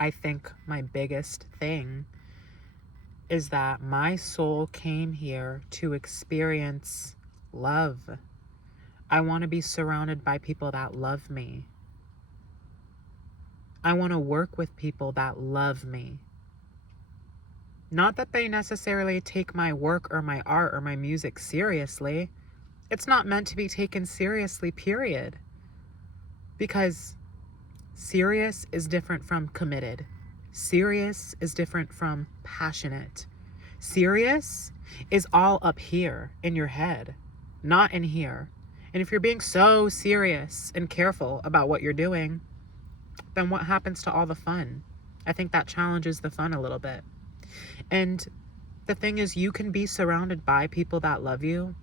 I think my biggest thing is that my soul came here to experience love. I want to be surrounded by people that love me. I want to work with people that love me. Not that they necessarily take my work or my art or my music seriously. It's not meant to be taken seriously, period. Because serious is different from committed. Serious is different from passionate. Serious is all up here in your head, not in here. And if you're being so serious and careful about what you're doing, then what happens to all the fun? I think that challenges the fun a little bit. And the thing is, you can be surrounded by people that love you,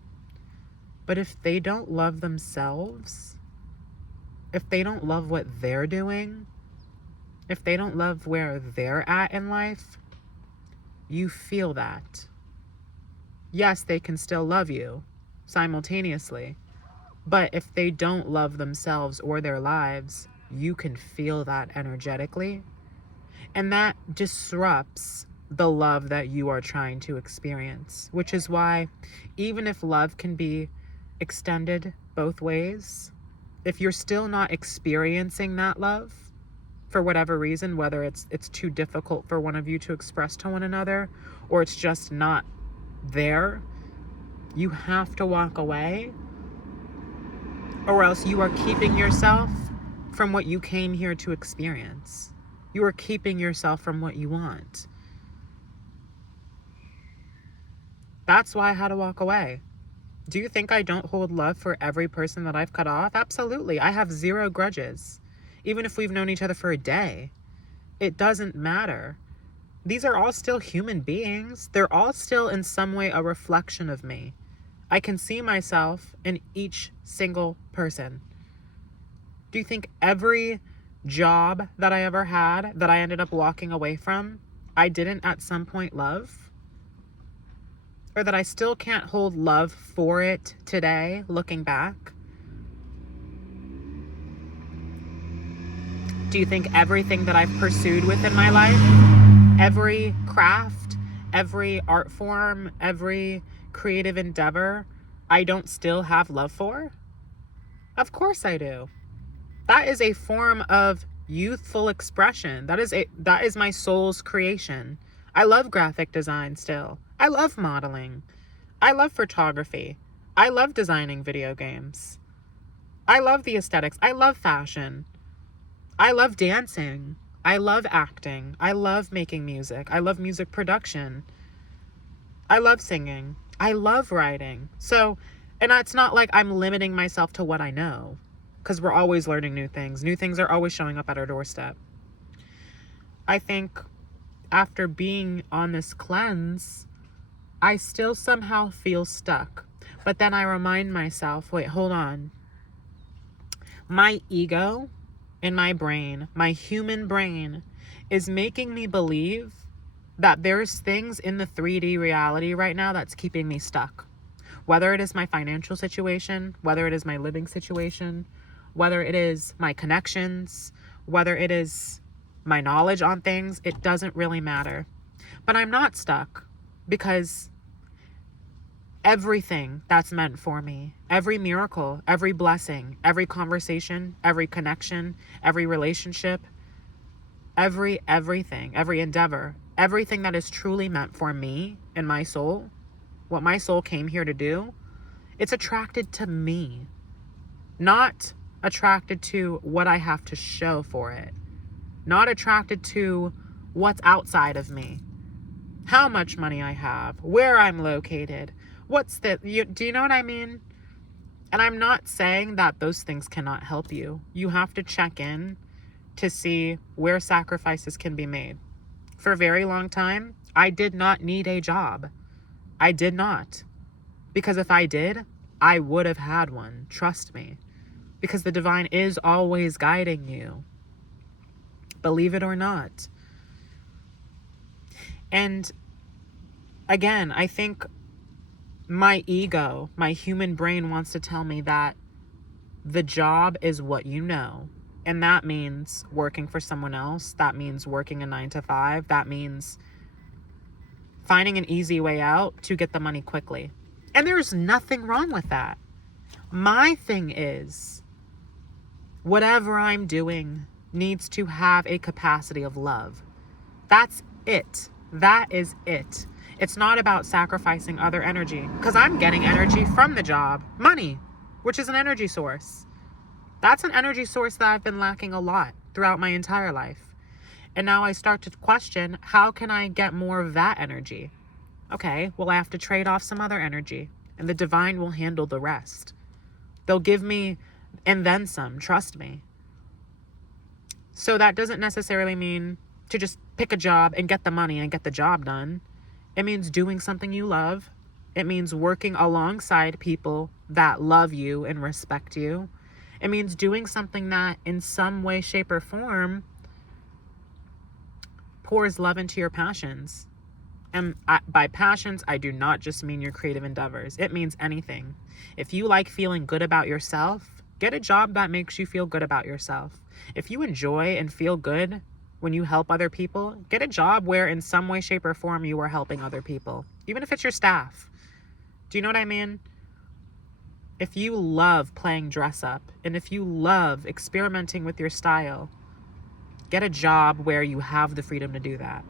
but if they don't love themselves, if they don't love what they're doing, if they don't love where they're at in life, you feel that. Yes, they can still love you simultaneously, but if they don't love themselves or their lives, you can feel that energetically, and that disrupts the love that you are trying to experience, which is why even if love can be extended both ways, if you're still not experiencing that love for whatever reason, whether it's too difficult for one of you to express to one another, or it's just not there, you have to walk away, or else you are keeping yourself from what you came here to experience. You are keeping yourself from what you want. That's why I had to walk away. Do you think I don't hold love for every person that I've cut off? Absolutely. I have zero grudges. Even if we've known each other for a day, it doesn't matter. These are all still human beings. They're all still in some way a reflection of me. I can see myself in each single person. Do you think every job that I ever had that I ended up walking away from, I didn't at some point love? Or that I still can't hold love for it today, looking back? Do you think everything that I've pursued within my life, every craft, every art form, every creative endeavor, I don't still have love for? Of course I do. That is a form of youthful expression. That is my soul's creation. I love graphic design still. I love modeling. I love photography. I love designing video games. I love the aesthetics. I love fashion. I love dancing. I love acting. I love making music. I love music production. I love singing. I love writing. So, and it's not like I'm limiting myself to what I know, because we're always learning new things. New things are always showing up at our doorstep. I think after being on this cleanse, I still somehow feel stuck. But then I remind myself, wait, hold on. My ego in my brain, my human brain, is making me believe that there's things in the 3D reality right now that's keeping me stuck. Whether it is my financial situation, whether it is my living situation, whether it is my connections, whether it is my knowledge on things, it doesn't really matter. But I'm not stuck, because everything that's meant for me, every miracle, every blessing, every conversation, every connection, every relationship, everything, every endeavor, everything that is truly meant for me and my soul, what my soul came here to do, it's attracted to me, not attracted to what I have to show for it, not attracted to what's outside of me, how much money I have, where I'm located, do you know what I mean? And I'm not saying that those things cannot help you. You have to check in to see where sacrifices can be made. For a very long time, I did not need a job. I did not. Because if I did, I would have had one. Trust me. Because the divine is always guiding you. Believe it or not. And again, I think my ego, my human brain wants to tell me that the job is what you know. And that means working for someone else. That means working a 9 to 5. That means finding an easy way out to get the money quickly. And there's nothing wrong with that. My thing is, whatever I'm doing needs to have a capacity of love. That's it. That is it. It's not about sacrificing other energy, because I'm getting energy from the job, money, which is an energy source. That's an energy source that I've been lacking a lot throughout my entire life. And now I start to question, how can I get more of that energy? Okay, well, I have to trade off some other energy, and the divine will handle the rest. They'll give me and then some, trust me. So that doesn't necessarily mean to just pick a job and get the money and get the job done. It means doing something you love. It means working alongside people that love you and respect you. It means doing something that in some way, shape, or form pours love into your passions. And by passions, I do not just mean your creative endeavors. It means anything. If you like feeling good about yourself, get a job that makes you feel good about yourself. If you enjoy and feel good when you help other people, get a job where in some way, shape, or form you are helping other people, even if it's your staff. Do you know what I mean? If you love playing dress up, and if you love experimenting with your style, get a job where you have the freedom to do that.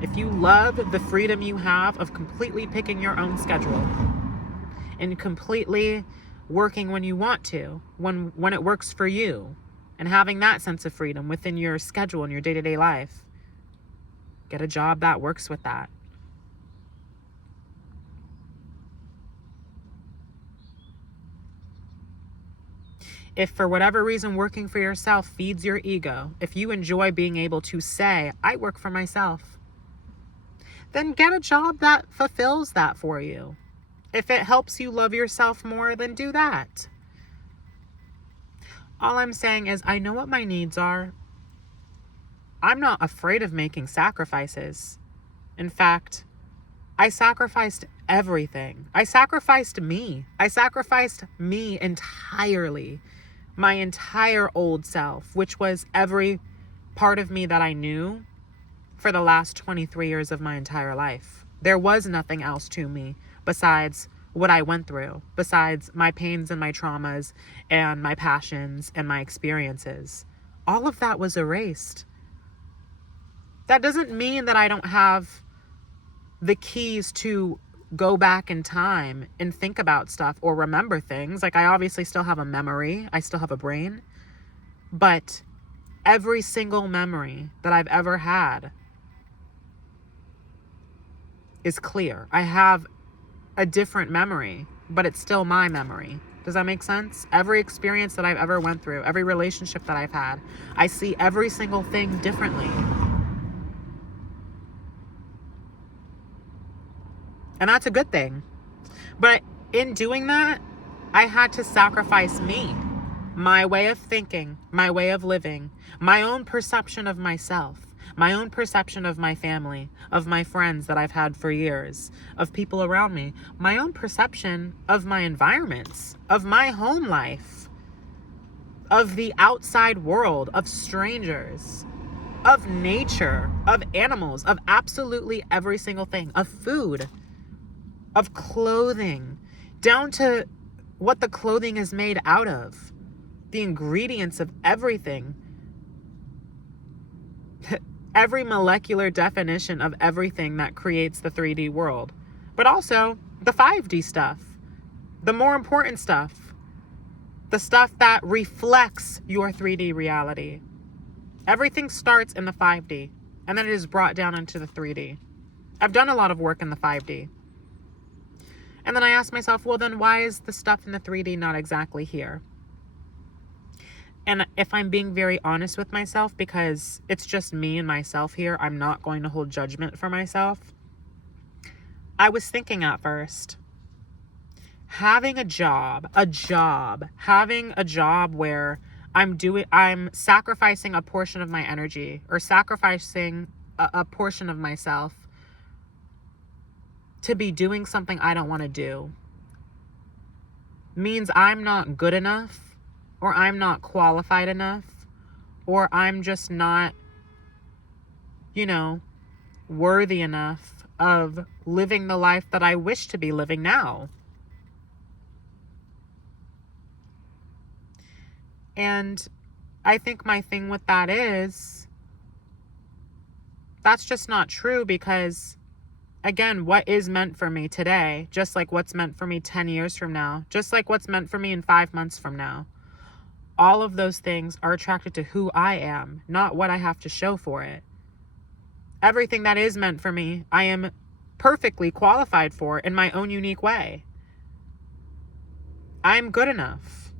If you love the freedom you have of completely picking your own schedule and completely working when you want to, when it works for you, and having that sense of freedom within your schedule and your day-to-day life, get a job that works with that. If for whatever reason working for yourself feeds your ego, if you enjoy being able to say, I work for myself, then get a job that fulfills that for you. If it helps you love yourself more, then do that. All I'm saying is, I know what my needs are. I'm not afraid of making sacrifices. In fact, I sacrificed everything. I sacrificed me. I sacrificed me entirely. My entire old self, which was every part of me that I knew for the last 23 years of my entire life. There was nothing else to me besides what I went through, besides my pains and my traumas and my passions and my experiences. All of that was erased. That doesn't mean that I don't have the keys to go back in time and think about stuff or remember things. Like, I obviously still have a memory. I still have a brain. But every single memory that I've ever had is clear. I have a different memory, but it's still my memory. Does that make sense? Every experience that I've ever went through, every relationship that I've had, I see every single thing differently. And that's a good thing. But in doing that, I had to sacrifice me, my way of thinking, my way of living, my own perception of myself, my own perception of my family, of my friends that I've had for years, of people around me, my own perception of my environments, of my home life, of the outside world, of strangers, of nature, of animals, of absolutely every single thing, of food, of clothing, down to what the clothing is made out of, the ingredients of everything. Every molecular definition of everything that creates the 3D world, but also the 5D stuff, the more important stuff, the stuff that reflects your 3D reality. Everything starts in the 5D, and then it is brought down into the 3D. I've done a lot of work in the 5D. And then I asked myself, well, then why is the stuff in the 3D not exactly here? And if I'm being very honest with myself, because it's just me and myself here, I'm not going to hold judgment for myself. I was thinking at first, having a job where I'm sacrificing a portion of my energy or sacrificing a portion of myself to be doing something I don't want to do means I'm not good enough or I'm not qualified enough, or I'm just not, worthy enough of living the life that I wish to be living now. And I think my thing with that is, that's just not true, because again, what is meant for me today, just like what's meant for me 10 years from now, just like what's meant for me in 5 months from now, all of those things are attracted to who I am, not what I have to show for it. Everything that is meant for me, I am perfectly qualified for in my own unique way. I'm good enough.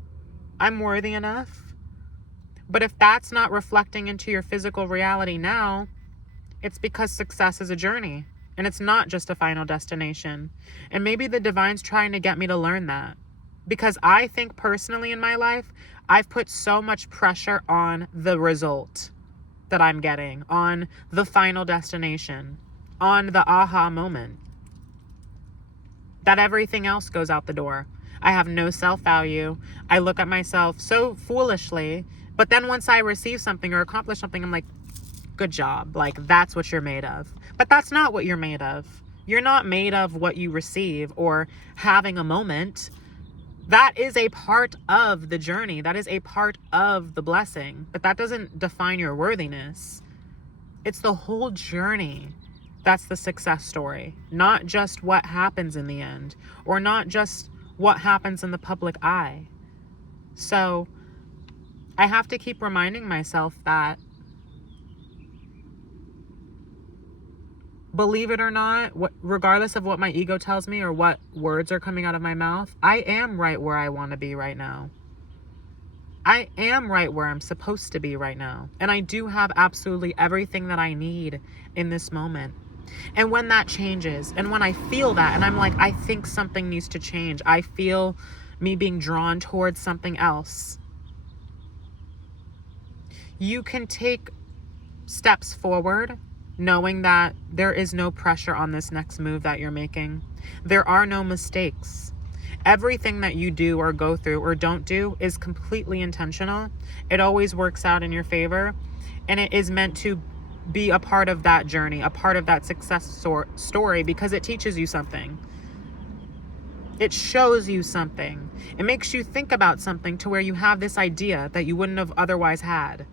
I'm worthy enough. But if that's not reflecting into your physical reality now, it's because success is a journey and it's not just a final destination. And maybe the divine's trying to get me to learn that, because I think personally in my life, I've put so much pressure on the result that I'm getting, on the final destination, on the aha moment, that everything else goes out the door. I have no self-value. I look at myself so foolishly, but then once I receive something or accomplish something, I'm like, good job. Like, that's what you're made of. But that's not what you're made of. You're not made of what you receive or having a moment. That is a part of the journey. That is a part of the blessing. But that doesn't define your worthiness. It's the whole journey that's the success story. Not just what happens in the end, or not just what happens in the public eye. So I have to keep reminding myself that, believe it or not, regardless of what my ego tells me or what words are coming out of my mouth, I am right where I want to be right now. I am right where I'm supposed to be right now. And I do have absolutely everything that I need in this moment. And when that changes, and when I feel that, and I'm like, I think something needs to change, I feel me being drawn towards something else, you can take steps forward knowing that there is no pressure on this next move that you're making. There are no mistakes. Everything that you do or go through or don't do is completely intentional. It always works out in your favor, and it is meant to be a part of that journey, a part of that success story, because it teaches you something. It shows you something. It makes you think about something to where you have this idea that you wouldn't have otherwise had.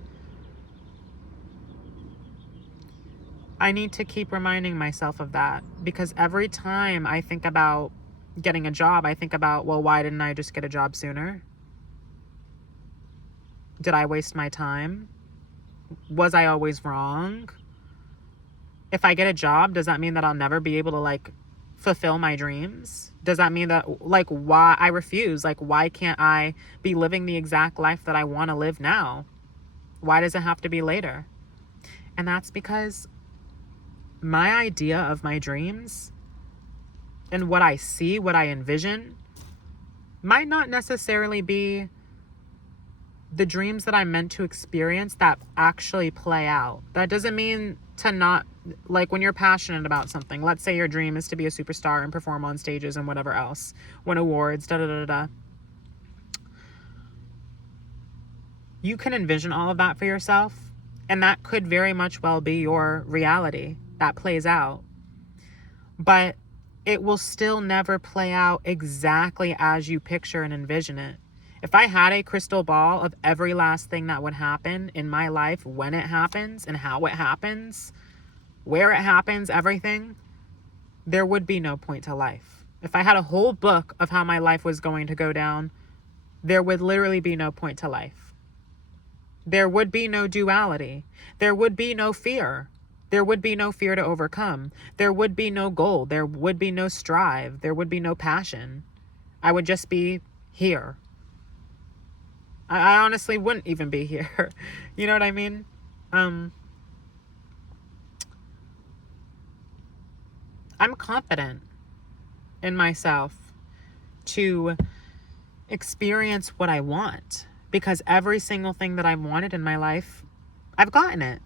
I need to keep reminding myself of that, because every time I think about getting a job, I think about, well, why didn't I just get a job sooner? Did I waste my time? Was I always wrong? If I get a job, does that mean that I'll never be able to fulfill my dreams? Does that mean that why I refuse? Why can't I be living the exact life that I want to live now? Why does it have to be later? And that's because my idea of my dreams and what I see, what I envision, might not necessarily be the dreams that I'm meant to experience that actually play out. That doesn't mean to not, when you're passionate about something, let's say your dream is to be a superstar and perform on stages and whatever else, win awards, you can envision all of that for yourself, and that could very much well be your reality that plays out. But it will still never play out exactly as you picture and envision it. If I had a crystal ball of every last thing that would happen in my life, when it happens and how it happens, where it happens, everything, there would be no point to life. If I had a whole book of how my life was going to go down, there would literally be no point to life. There would be no duality. There would be no fear. There would be no fear to overcome. There would be no goal. There would be no strive. There would be no passion. I would just be here. I honestly wouldn't even be here. You know what I mean? I'm confident in myself to experience what I want, because every single thing that I've wanted in my life, I've gotten it.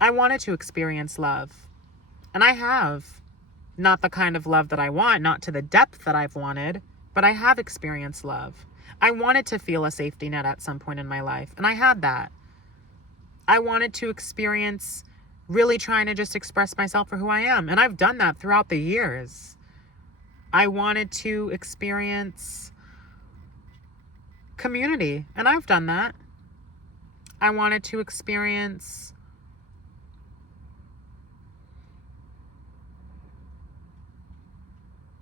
I wanted to experience love, and I have. Not the kind of love that I want, not to the depth that I've wanted, but I have experienced love. I wanted to feel a safety net at some point in my life, and I had that. I wanted to experience really trying to just express myself for who I am, and I've done that throughout the years. I wanted to experience community, and I've done that. I wanted to experience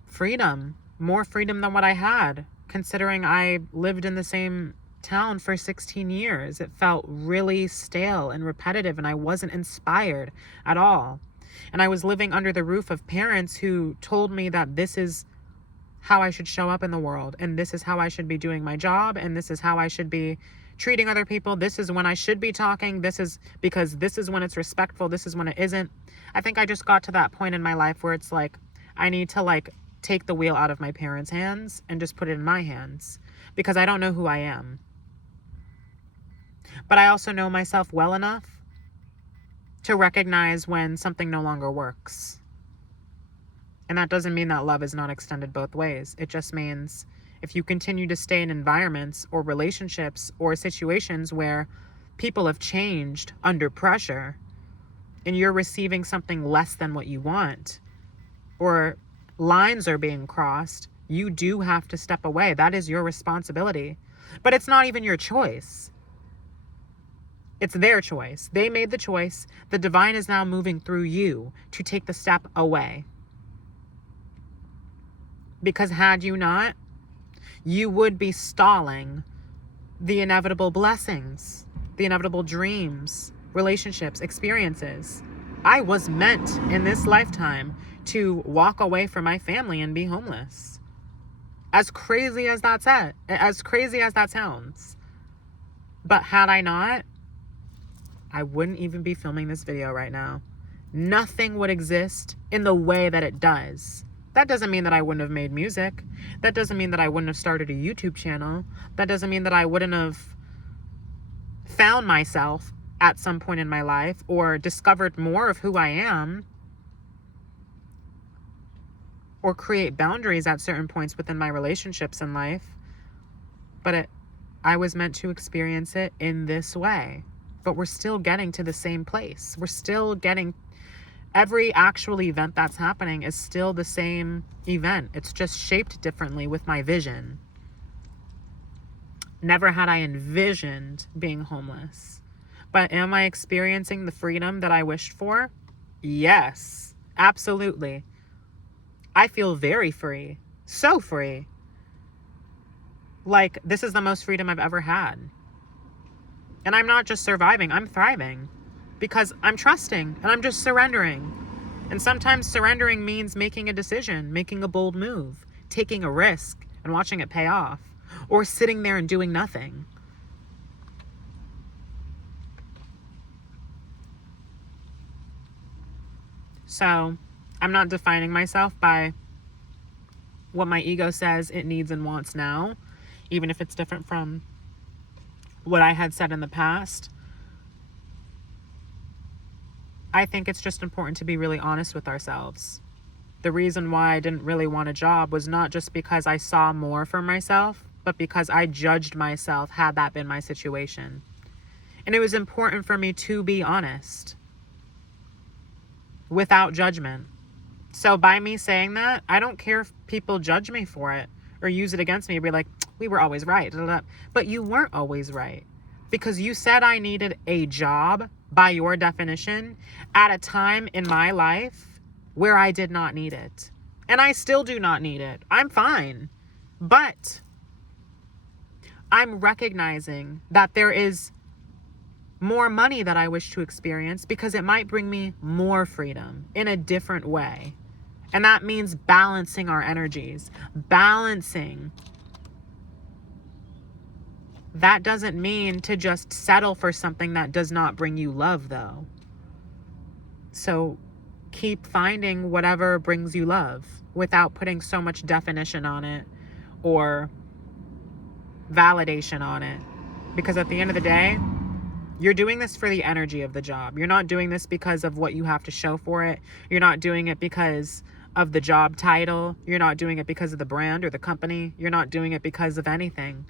freedom, more freedom than what I had, considering I lived in the same town for 16 years. It felt really stale and repetitive, and I wasn't inspired at all. And I was living under the roof of parents who told me that this is how I should show up in the world, and this is how I should be doing my job, and this is how I should be treating other people. This is when I should be talking. This is because this is when it's respectful. This is when it isn't. I think I just got to that point in my life where it's like, I need to take the wheel out of my parents' hands and just put it in my hands, because I don't know who I am. But I also know myself well enough to recognize when something no longer works. And that doesn't mean that love is not extended both ways. It just means if you continue to stay in environments or relationships or situations where people have changed under pressure and you're receiving something less than what you want, or lines are being crossed, you do have to step away. That is your responsibility. But it's not even your choice. It's their choice. They made the choice. The divine is now moving through you to take the step away. Because had you not, you would be stalling the inevitable blessings, the inevitable dreams, relationships, experiences. I was meant in this lifetime to walk away from my family and be homeless. As crazy as that sounds. But had I not, I wouldn't even be filming this video right now. Nothing would exist in the way that it does. That doesn't mean that I wouldn't have made music. That doesn't mean that I wouldn't have started a YouTube channel. That doesn't mean that I wouldn't have found myself at some point in my life or discovered more of who I am, or create boundaries at certain points within my relationships in life. But I was meant to experience it in this way. But we're still getting to the same place. We're still getting, every actual event that's happening is still the same event. It's just shaped differently with my vision. Never had I envisioned being homeless. But am I experiencing the freedom that I wished for? Yes, absolutely. I feel very free. So free. Like, this is the most freedom I've ever had. And I'm not just surviving, I'm thriving. Because I'm trusting and I'm just surrendering. And sometimes surrendering means making a decision, making a bold move, taking a risk and watching it pay off, or sitting there and doing nothing. So I'm not defining myself by what my ego says it needs and wants now, even if it's different from what I had said in the past. I think it's just important to be really honest with ourselves. The reason why I didn't really want a job was not just because I saw more for myself, but because I judged myself had that been my situation. And it was important for me to be honest, without judgment. So by me saying that, I don't care if people judge me for it or use it against me or be like, we were always right. But you weren't always right. Because you said I needed a job, by your definition, at a time in my life where I did not need it. And I still do not need it. I'm fine. But I'm recognizing that there is more money that I wish to experience because it might bring me more freedom in a different way. And that means balancing our energies, balancing. That doesn't mean to just settle for something that does not bring you love, though. So keep finding whatever brings you love without putting so much definition on it or validation on it. Because at the end of the day, you're doing this for the energy of the job. You're not doing this because of what you have to show for it. You're not doing it because of the job title. You're not doing it because of the brand or the company. You're not doing it because of anything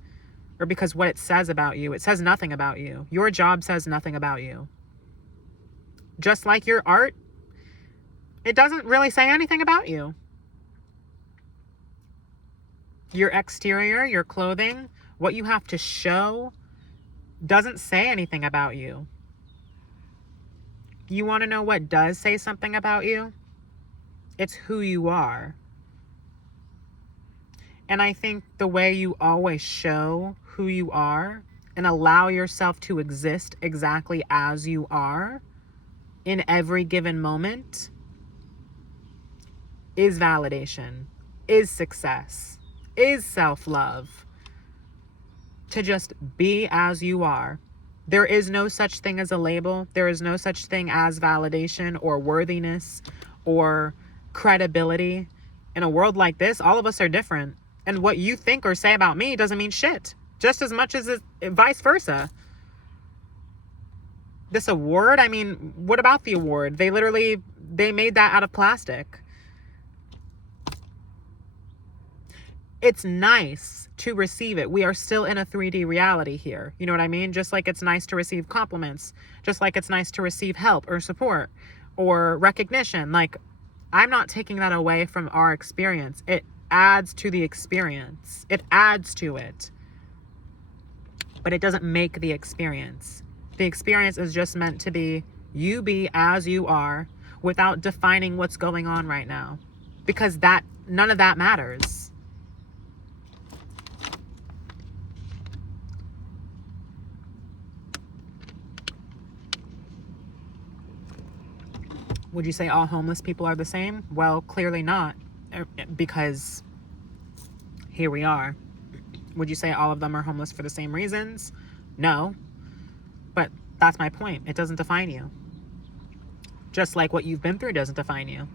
or because what it says about you. It says nothing about you. Your job says nothing about you. Just like your art, it doesn't really say anything about you. Your exterior, your clothing, what you have to show doesn't say anything about you. You want to know what does say something about you? It's who you are. And I think the way you always show who you are and allow yourself to exist exactly as you are in every given moment is validation, is success, is self-love. To just be as you are. There is no such thing as a label. There is no such thing as validation or worthiness or credibility. In a world like this, all of us are different. And what you think or say about me doesn't mean shit. Just as much as vice versa. This award, I mean, what about the award? They made that out of plastic. It's nice to receive it. We are still in a 3D reality here. You know what I mean? Just like it's nice to receive compliments, just like it's nice to receive help or support or recognition. Like, I'm not taking that away from our experience. It adds to the experience. It adds to it. But it doesn't make the experience. The experience is just meant to be you be as you are without defining what's going on right now. Because none of that matters. Would you say all homeless people are the same? Well, clearly not, because here we are. Would you say all of them are homeless for the same reasons? No, but that's my point. It doesn't define you. Just like what you've been through doesn't define you.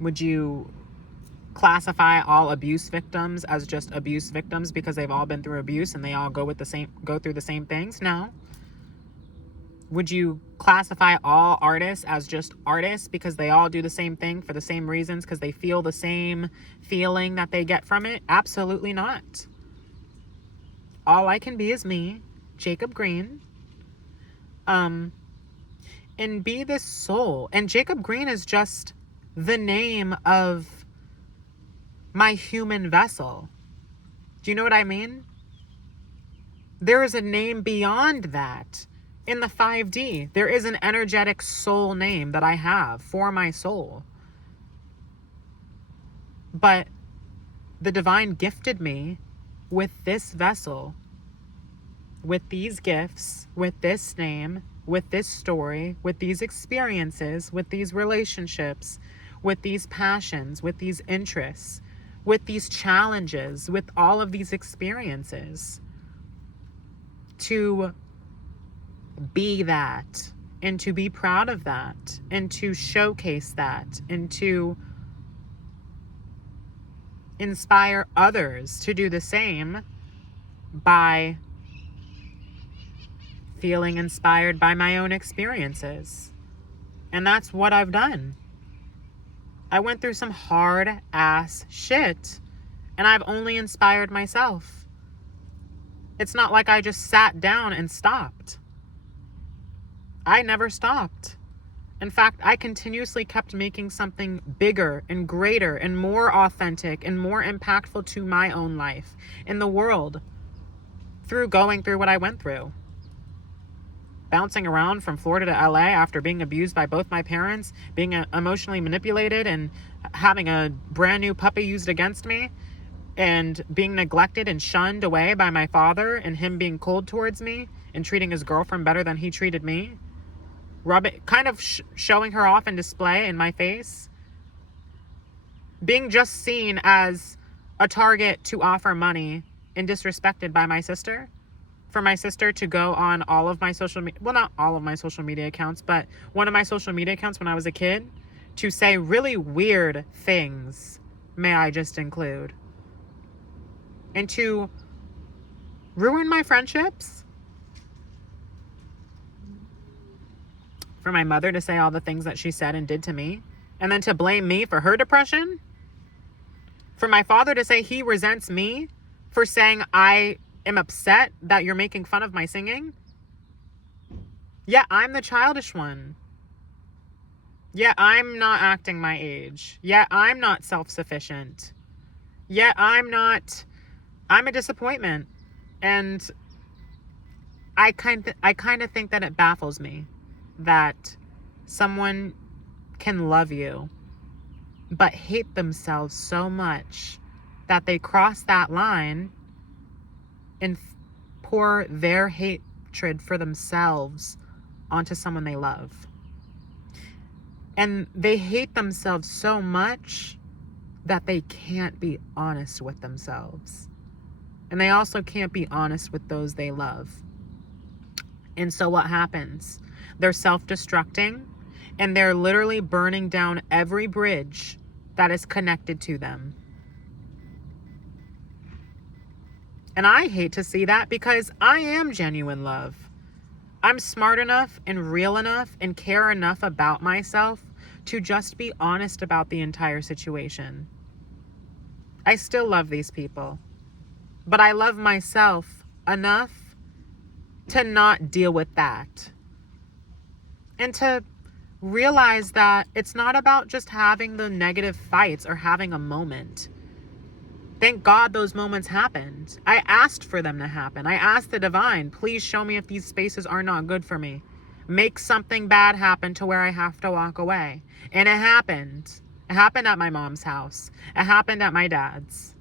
Would you classify all abuse victims as just abuse victims because they've all been through abuse and they all go through the same things? No. Would you classify all artists as just artists because they all do the same thing for the same reasons, because they feel the same feeling that they get from it? Absolutely not. All I can be is me, Jacob Green, and be this soul. And Jacob Green is just the name of my human vessel. Do you know what I mean? There is a name beyond that. In the 5D, there is an energetic soul name that I have for my soul. But the divine gifted me with this vessel, with these gifts, with this name, with this story, with these experiences, with these relationships, with these passions, with these interests, with these challenges, with all of these experiences, to be that, and to be proud of that, and to showcase that, and to inspire others to do the same by feeling inspired by my own experiences. And that's what I've done. I went through some hard ass shit, and I've only inspired myself. It's not like I just sat down and stopped. I never stopped. In fact, I continuously kept making something bigger and greater and more authentic and more impactful to my own life in the world through going through what I went through. Bouncing around from Florida to LA after being abused by both my parents, being emotionally manipulated, and having a brand new puppy used against me, and being neglected and shunned away by my father, and him being cold towards me and treating his girlfriend better than he treated me. Showing her off in display in my face. Being just seen as a target to offer money and disrespected by my sister. For my sister to go on all of my social media, well, not all of my social media accounts, but one of my social media accounts when I was a kid, to say really weird things, may I just include. And to ruin my friendships. For my mother to say all the things that she said and did to me And then to blame me for her depression? For my father to say he resents me for saying I am upset that you're making fun of my singing? Yeah, I'm the childish one. Yeah, I'm not acting my age. Yeah, I'm not self-sufficient. Yeah, I'm a disappointment. And I kind of think that it baffles me that someone can love you but hate themselves so much that they cross that line and pour their hatred for themselves onto someone they love. And they hate themselves so much that they can't be honest with themselves. And they also can't be honest with those they love. And so what happens? They're self-destructing, and they're literally burning down every bridge that is connected to them. And I hate to see that because I am genuine love. I'm smart enough and real enough and care enough about myself to just be honest about the entire situation. I still love these people, but I love myself enough to not deal with that. And to realize that it's not about just having the negative fights or having a moment. Thank God those moments happened. I asked for them to happen. I asked the divine, please show me if these spaces are not good for me. Make something bad happen to where I have to walk away. And it happened. It happened at my mom's house. It happened at my dad's.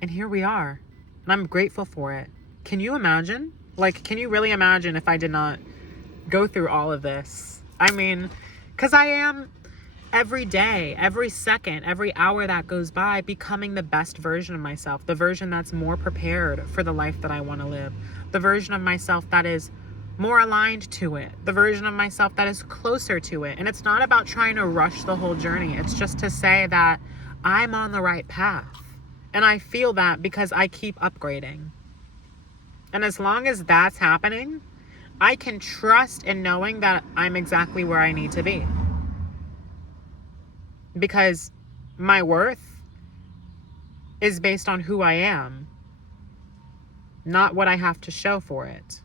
And here we are. And I'm grateful for it. Can you imagine? Like, can you really imagine if I did not go through all of this? I mean, because I am every day, every second, every hour that goes by becoming the best version of myself, the version that's more prepared for the life that I want to live, the version of myself that is more aligned to it, the version of myself that is closer to it. And it's not about trying to rush the whole journey. It's just to say that I'm on the right path. And I feel that because I keep upgrading. And as long as that's happening, I can trust in knowing that I'm exactly where I need to be. Because my worth is based on who I am, not what I have to show for it.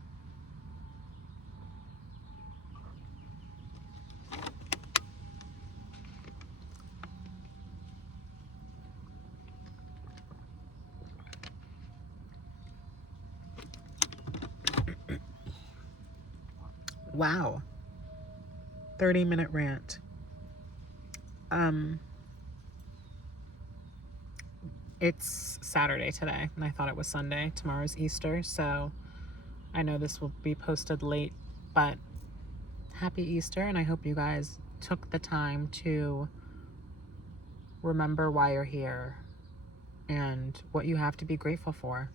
Wow. 30-minute rant. It's Saturday today, and I thought it was Sunday. Tomorrow's Easter, so I know this will be posted late, but happy Easter, and I hope you guys took the time to remember why you're here and what you have to be grateful for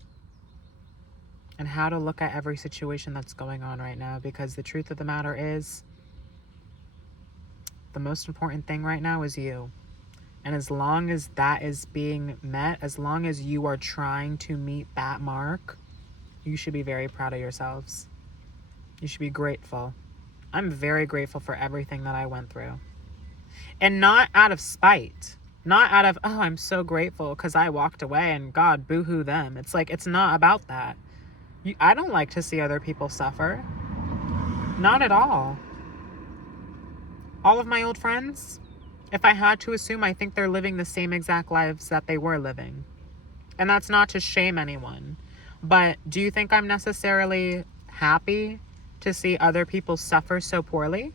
and how to look at every situation that's going on right now, because the truth of the matter is the most important thing right now is you. And as long as that is being met, as long as you are trying to meet that mark, you should be very proud of yourselves. You should be grateful. I'm very grateful for everything that I went through. And not out of spite. Not out of, oh, I'm so grateful because I walked away and God, boo-hoo them. It's like, it's not about that. I don't like to see other people suffer. Not at all. All of my old friends, if I had to assume, I think they're living the same exact lives that they were living. And that's not to shame anyone. But do you think I'm necessarily happy to see other people suffer so poorly?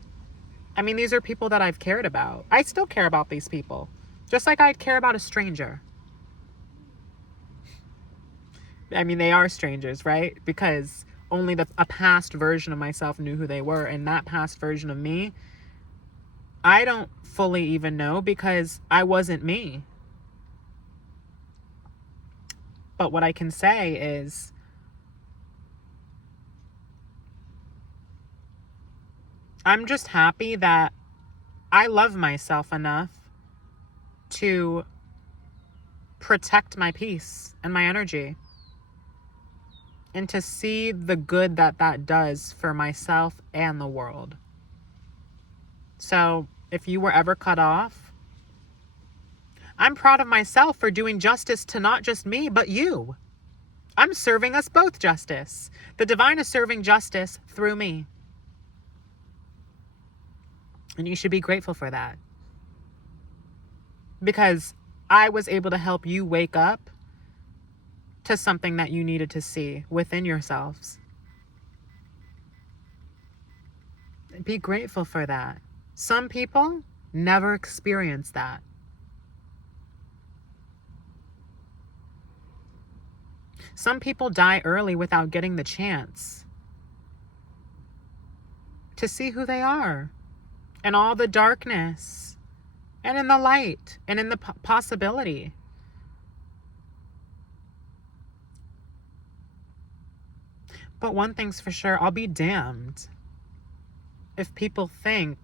I mean, these are people that I've cared about. I still care about these people, just like I'd care about a stranger. I mean, they are strangers, right? Because only a past version of myself knew who they were. And that past version of me, I don't fully even know because I wasn't me. But what I can say is I'm just happy that I love myself enough to protect my peace and my energy and to see the good that that does for myself and the world. So if you were ever cut off, I'm proud of myself for doing justice to not just me, but you. I'm serving us both justice. The divine is serving justice through me. And you should be grateful for that. Because I was able to help you wake up to something that you needed to see within yourselves. Be grateful for that. Some people never experience that. Some people die early without getting the chance to see who they are and all the darkness and in the light and in the possibility. But one thing's for sure, I'll be damned if people think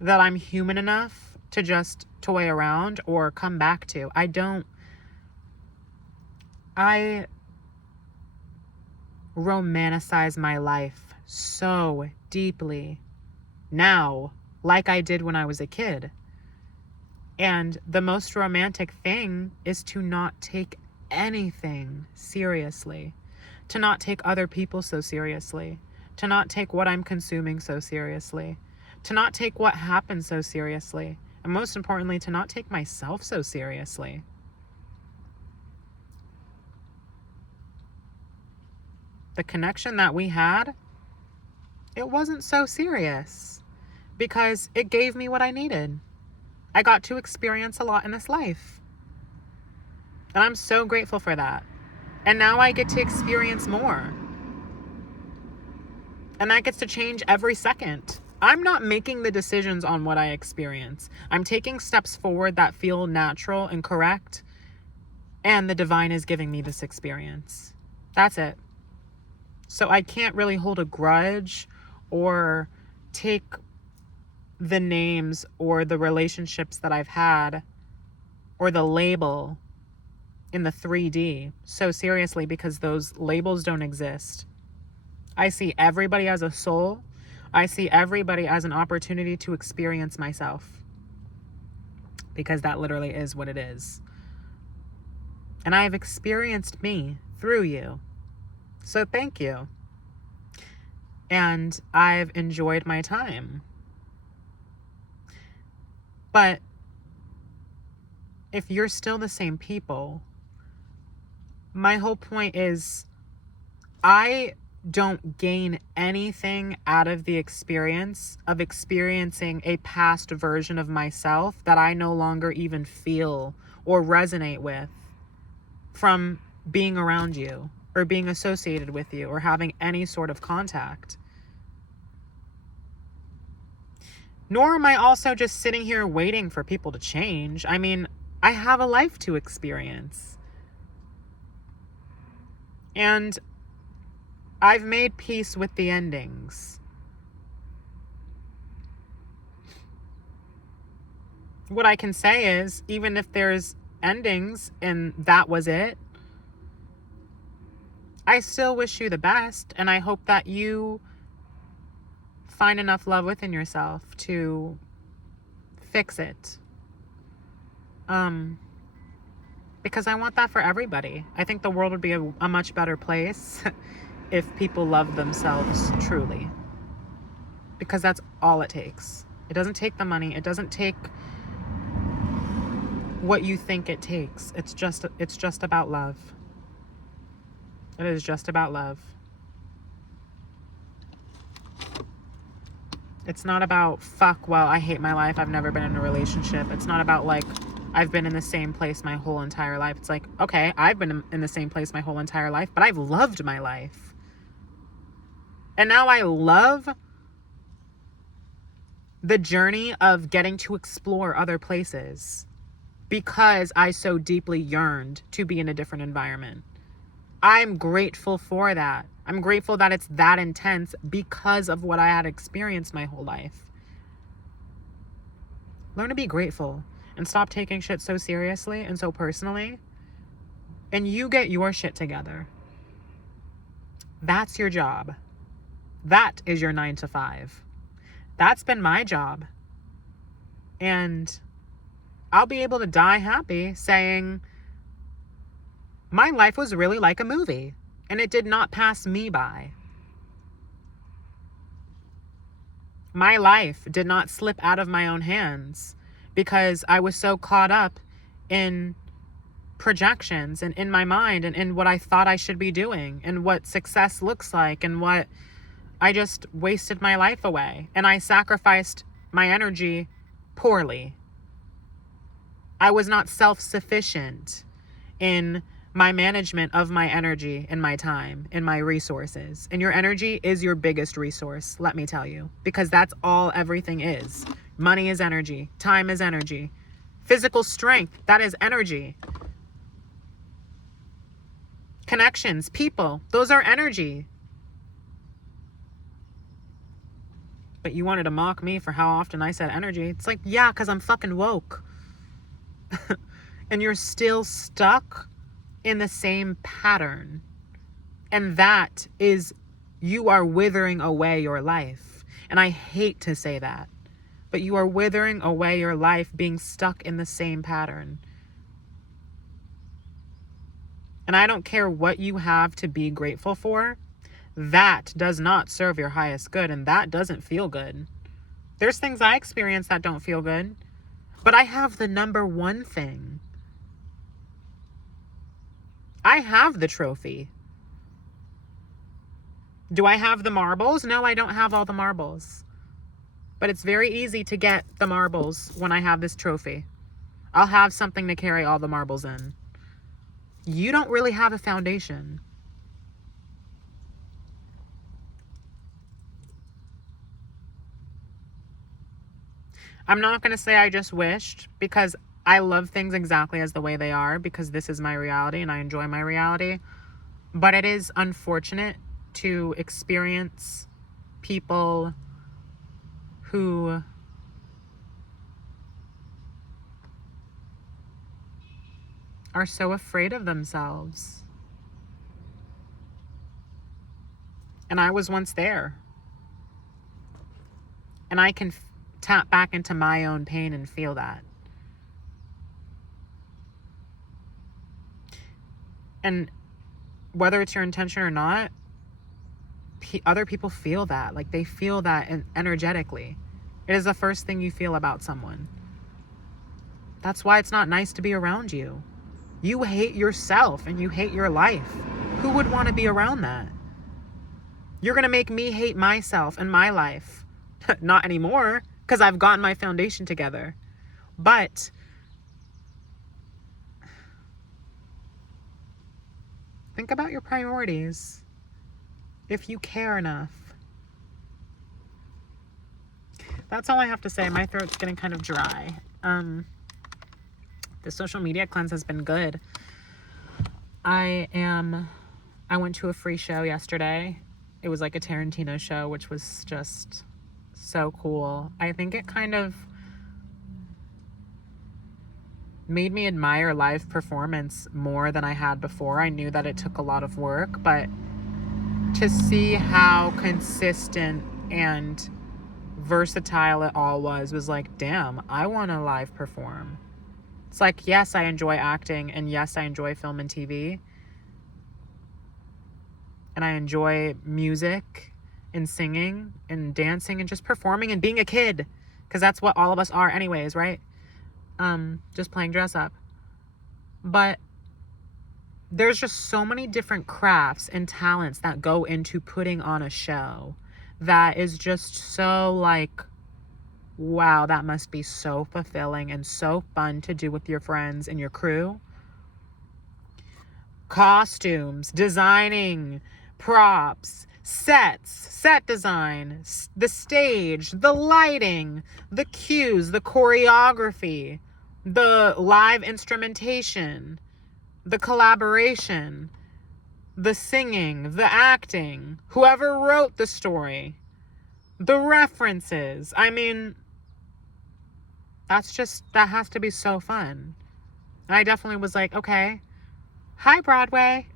that I'm human enough to just toy around or come back to. I romanticize my life so deeply now, like I did when I was a kid. And the most romantic thing is to not take anything seriously, to not take other people so seriously, to not take what I'm consuming so seriously, to not take what happens so seriously, and most importantly, to not take myself so seriously. The connection that we had, it wasn't so serious because it gave me what I needed. I got to experience a lot in this life. And I'm so grateful for that. And now I get to experience more. And that gets to change every second. I'm not making the decisions on what I experience. I'm taking steps forward that feel natural and correct. And the divine is giving me this experience. That's it. So I can't really hold a grudge or take the names or the relationships that I've had or the label in the 3D so seriously because those labels don't exist. I see everybody as a soul. I see everybody as an opportunity to experience myself because that literally is what it is. And I've experienced me through you. So thank you. And I've enjoyed my time. But if you're still the same people, my whole point is I don't gain anything out of the experience of experiencing a past version of myself that I no longer even feel or resonate with from being around you or being associated with you or having any sort of contact. Nor am I also just sitting here waiting for people to change. I mean, I have a life to experience. And I've made peace with the endings. What I can say is, even if there's endings and that was it, I still wish you the best, and I hope that you find enough love within yourself to fix it. Because I want that for everybody. I think the world would be a much better place if people loved themselves truly. Because that's all it takes. It doesn't take the money. It doesn't take what you think it takes. It's just about love. It is just about love. It's not about, well, I hate my life. I've never been in a relationship. It's not about like, I've been in the same place my whole entire life. It's like, okay, I've been in the same place my whole entire life, but I've loved my life. And now I love the journey of getting to explore other places because I so deeply yearned to be in a different environment. I'm grateful for that. I'm grateful that it's that intense because of what I had experienced my whole life. Learn to be grateful and stop taking shit so seriously and so personally. And you get your shit together. That's your job. That is your 9 to 5. That's been my job. And I'll be able to die happy saying, my life was really like a movie, and it did not pass me by. My life did not slip out of my own hands because I was so caught up in projections and in my mind and in what I thought I should be doing and what success looks like, and what I just wasted my life away, and I sacrificed my energy poorly. I was not self-sufficient in my management of my energy and my time and my resources. And your energy is your biggest resource, let me tell you, because that's all everything is. Money is energy. Time is energy. Physical strength, that is energy. Connections, people, those are energy. But you wanted to mock me for how often I said energy. It's like, yeah, because I'm fucking woke. And you're still stuck in the same pattern. And that is, you are withering away your life. And I hate to say that, but you are withering away your life being stuck in the same pattern. And I don't care what you have to be grateful for. That does not serve your highest good, and that doesn't feel good. There's things I experience that don't feel good, but I have the number one thing. I have the trophy. Do I have the marbles? No, I don't have all the marbles. But it's very easy to get the marbles when I have this trophy. I'll have something to carry all the marbles in. You don't really have a foundation. I'm not going to say I just wished, because I love things exactly as the way they are, because this is my reality and I enjoy my reality. But it is unfortunate to experience people who are so afraid of themselves. And I was once there. And I can tap back into my own pain and feel that. And whether it's your intention or not, other people feel that. Like, they feel that energetically. It is the first thing you feel about someone. That's why it's not nice to be around you. You hate yourself and you hate your life. Who would want to be around that? You're going to make me hate myself and my life. Not anymore, because I've gotten my foundation together. But think about your priorities. If you care enough. That's all I have to say. My throat's getting kind of dry. The social media cleanse has been good. I went to a free show yesterday. It was like a Tarantino show, which was just so cool. I think it kind of made me admire live performance more than I had before. I knew that it took a lot of work, but to see how consistent and versatile it all was like, damn, I want to live perform. It's like, yes, I enjoy acting, and yes, I enjoy film and TV, and I enjoy music and singing and dancing and just performing and being a kid, because that's what all of us are anyways, right? Just playing dress up. But there's just so many different crafts and talents that go into putting on a show that is just so like, wow, that must be so fulfilling and so fun to do with your friends and your crew. Costumes, designing, props, sets, set design, the stage, the lighting, the cues, the choreography, the live instrumentation, the collaboration, the singing, the acting, whoever wrote the story, the references. I mean, that has to be so fun. And I definitely was like, okay, hi Broadway,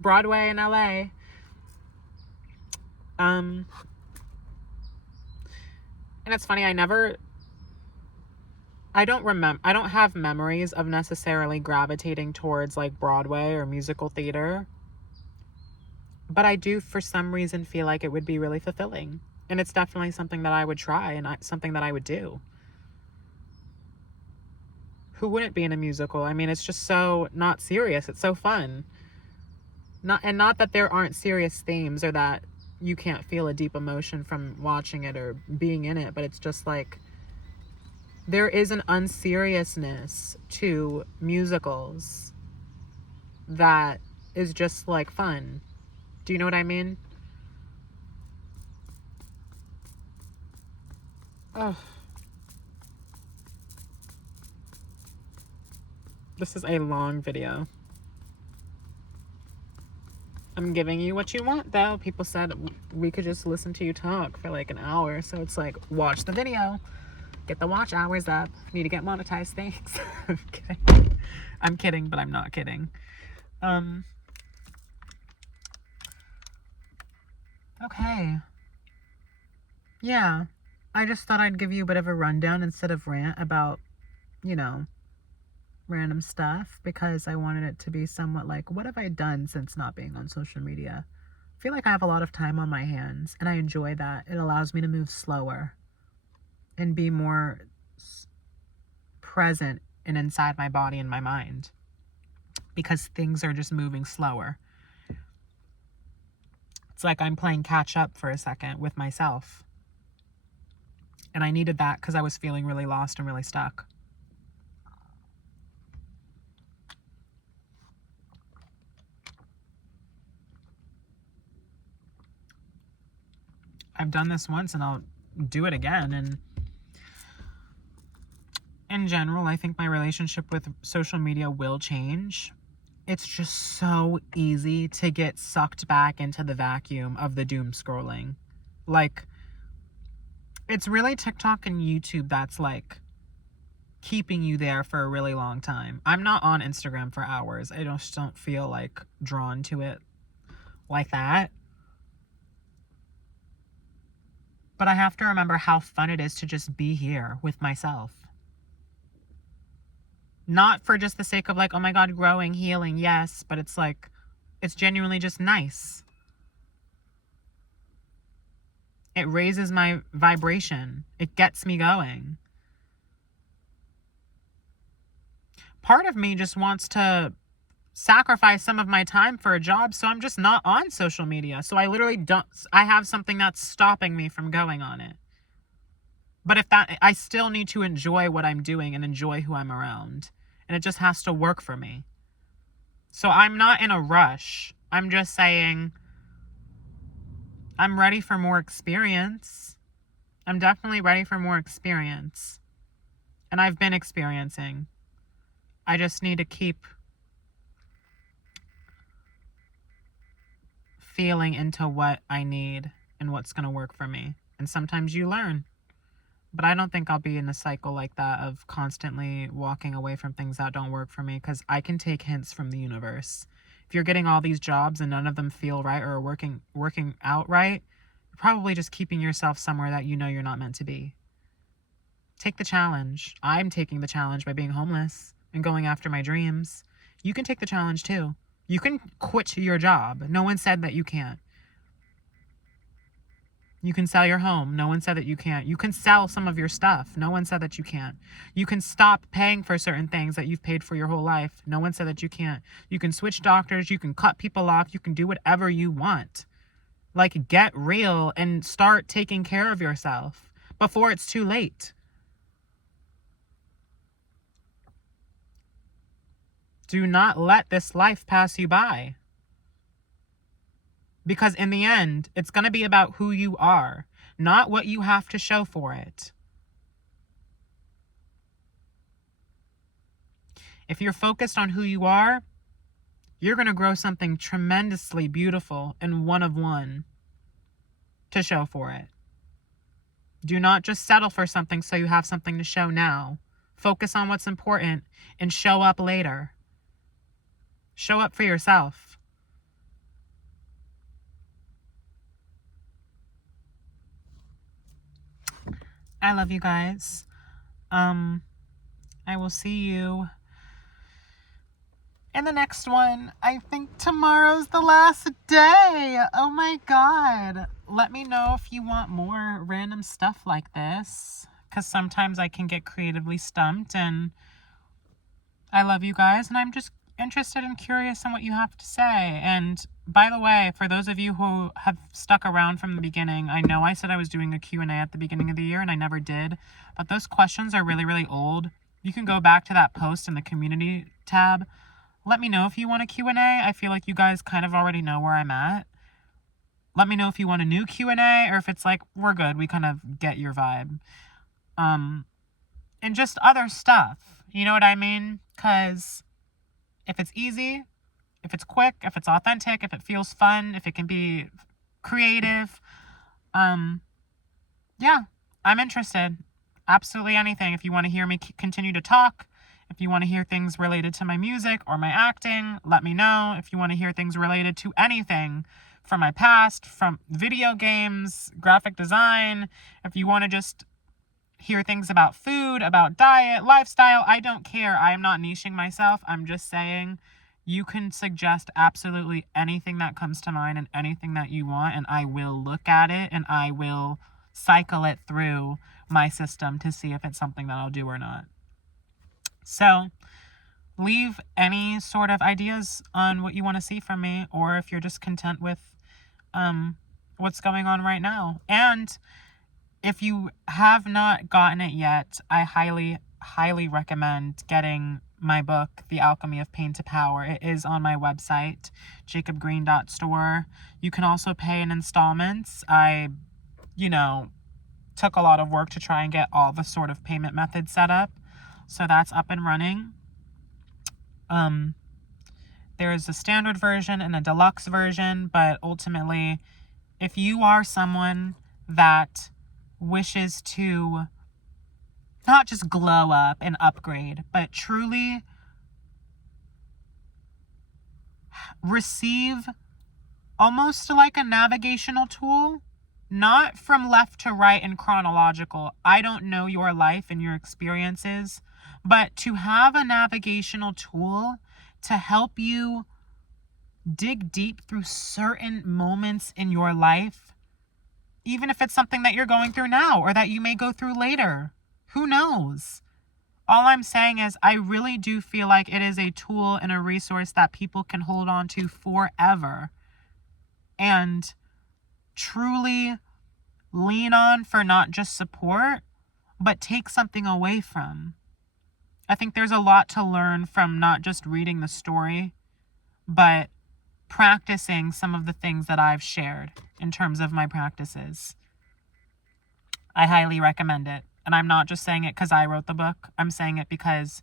Broadway in LA. And it's funny, I don't have memories of necessarily gravitating towards like Broadway or musical theater, but I do for some reason feel like it would be really fulfilling. And it's definitely something that I would try and something that I would do. Who wouldn't be in a musical? I mean, it's just so not serious. It's so fun. Not that there aren't serious themes or that you can't feel a deep emotion from watching it or being in it, but it's just like there is an unseriousness to musicals that is just like fun. Do you know what I mean? Oh, this is a long video. I'm giving you what you want, though. People said we could just listen to you talk for like an hour. So it's like, watch the video. Get the watch hours up. Need to get monetized. Thanks. I'm kidding. I'm kidding, but I'm not kidding. Okay. Yeah. I just thought I'd give you a bit of a rundown instead of rant about, you know, random stuff, because I wanted it to be somewhat like, what have I done since not being on social media? I feel like I have a lot of time on my hands, and I enjoy that. It allows me to move slower and be more present and inside my body and my mind, because things are just moving slower. It's like I'm playing catch up for a second with myself. And I needed that because I was feeling really lost and really stuck. I've done this once and I'll do it again. And in general, I think my relationship with social media will change. It's just so easy to get sucked back into the vacuum of the doom scrolling. Like, it's really TikTok and YouTube that's like keeping you there for a really long time. I'm not on Instagram for hours. I just don't feel like drawn to it like that. But I have to remember how fun it is to just be here with myself. Not for just the sake of like, oh my God, growing, healing, yes, but it's like, it's genuinely just nice. It raises my vibration. It gets me going. Part of me just wants to sacrifice some of my time for a job, so I'm just not on social media. So I literally don't, I have something that's stopping me from going on it. But if that, I still need to enjoy what I'm doing and enjoy who I'm around. And it just has to work for me. So I'm not in a rush. I'm just saying I'm ready for more experience. I'm definitely ready for more experience. And I've been experiencing. I just need to keep feeling into what I need and what's going to work for me. And sometimes you learn. But I don't think I'll be in a cycle like that of constantly walking away from things that don't work for me, because I can take hints from the universe. If you're getting all these jobs and none of them feel right or are working out right, you're probably just keeping yourself somewhere that you know you're not meant to be. Take the challenge. I'm taking the challenge by being homeless and going after my dreams. You can take the challenge too. You can quit your job. No one said that you can't. You can sell your home. No one said that you can't. You can sell some of your stuff. No one said that you can't. You can stop paying for certain things that you've paid for your whole life. No one said that you can't. You can switch doctors. You can cut people off. You can do whatever you want. Like, get real and start taking care of yourself before it's too late. Do not let this life pass you by. Because in the end, it's going to be about who you are, not what you have to show for it. If you're focused on who you are, you're going to grow something tremendously beautiful and one of one to show for it. Do not just settle for something so you have something to show now. Focus on what's important and show up later. Show up for yourself. I love you guys. I will see you in the next one. I think tomorrow's the last day. Oh my God. Let me know if you want more random stuff like this, because sometimes I can get creatively stumped, and I love you guys, and I'm just interested and curious in what you have to say. And by the way, for those of you who have stuck around from the beginning, I know I said I was doing a Q&A at the beginning of the year, and I never did, but those questions are really, really old. You can go back to that post in the community tab. Let me know if you want a Q&A. I feel like you guys kind of already know where I'm at. Let me know if you want a new Q&A, or if it's like, we're good, we kind of get your vibe. And just other stuff. You know what I mean? Because if it's easy, if it's quick, if it's authentic, if it feels fun, if it can be creative, yeah, I'm interested. Absolutely anything. If you want to hear me continue to talk, if you want to hear things related to my music or my acting, let me know. If you want to hear things related to anything from my past, from video games, graphic design, if you want to just hear things about food, about diet, lifestyle, I don't care. I am not niching myself. I'm just saying you can suggest absolutely anything that comes to mind and anything that you want, and I will look at it and I will cycle it through my system to see if it's something that I'll do or not. So leave any sort of ideas on what you want to see from me, or if you're just content with what's going on right now. And if you have not gotten it yet, I highly, highly recommend getting my book, The Alchemy of Pain to Power. It is on my website, jacobgreen.store. You can also pay in installments. I, took a lot of work to try and get all the sort of payment methods set up. So that's up and running. There is a standard version and a deluxe version, but ultimately, if you are someone that wishes to not just glow up and upgrade, but truly receive almost like a navigational tool, not from left to right and chronological. I don't know your life and your experiences, but to have a navigational tool to help you dig deep through certain moments in your life, even if it's something that you're going through now or that you may go through later. Who knows? All I'm saying is I really do feel like it is a tool and a resource that people can hold on to forever and truly lean on for not just support, but take something away from. I think there's a lot to learn from not just reading the story, but practicing some of the things that I've shared in terms of my practices. I highly recommend it. And I'm not just saying it because I wrote the book. I'm saying it because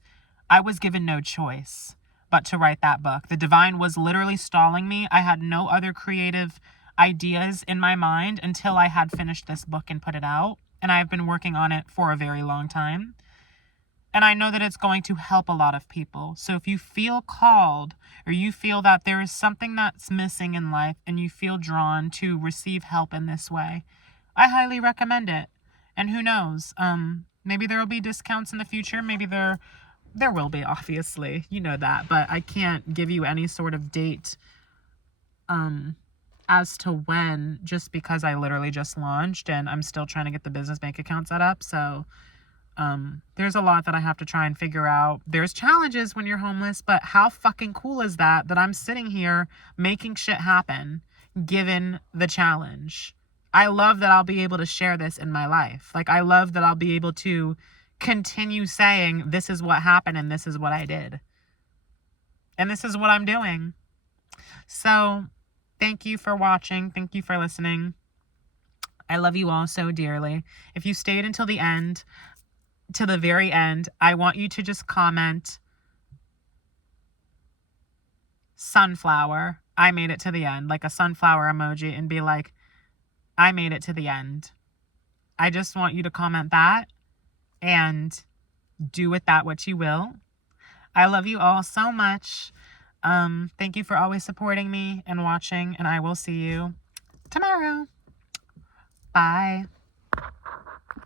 I was given no choice but to write that book. The divine was literally stalling me. I had no other creative ideas in my mind until I had finished this book and put it out. And I've been working on it for a very long time. And I know that it's going to help a lot of people. So if you feel called, or you feel that there is something that's missing in life and you feel drawn to receive help in this way, I highly recommend it. And who knows, maybe there will be discounts in the future. Maybe there will be, obviously, you know that, but I can't give you any sort of date as to when, just because I literally just launched and I'm still trying to get the business bank account set up. So there's a lot that I have to try and figure out. There's challenges when you're homeless, but how fucking cool is that I'm sitting here making shit happen given the challenge? I love that I'll be able to share this in my life. Like, I love that I'll be able to continue saying, this is what happened and this is what I did. And this is what I'm doing. So thank you for watching. Thank you for listening. I love you all so dearly. If you stayed until the end, to the very end, I want you to just comment sunflower. I made it to the end, like a sunflower emoji, and be like, I made it to the end. I just want you to comment that and do with that what you will. I love you all so much. Thank you for always supporting me and watching, and I will see you tomorrow. Bye.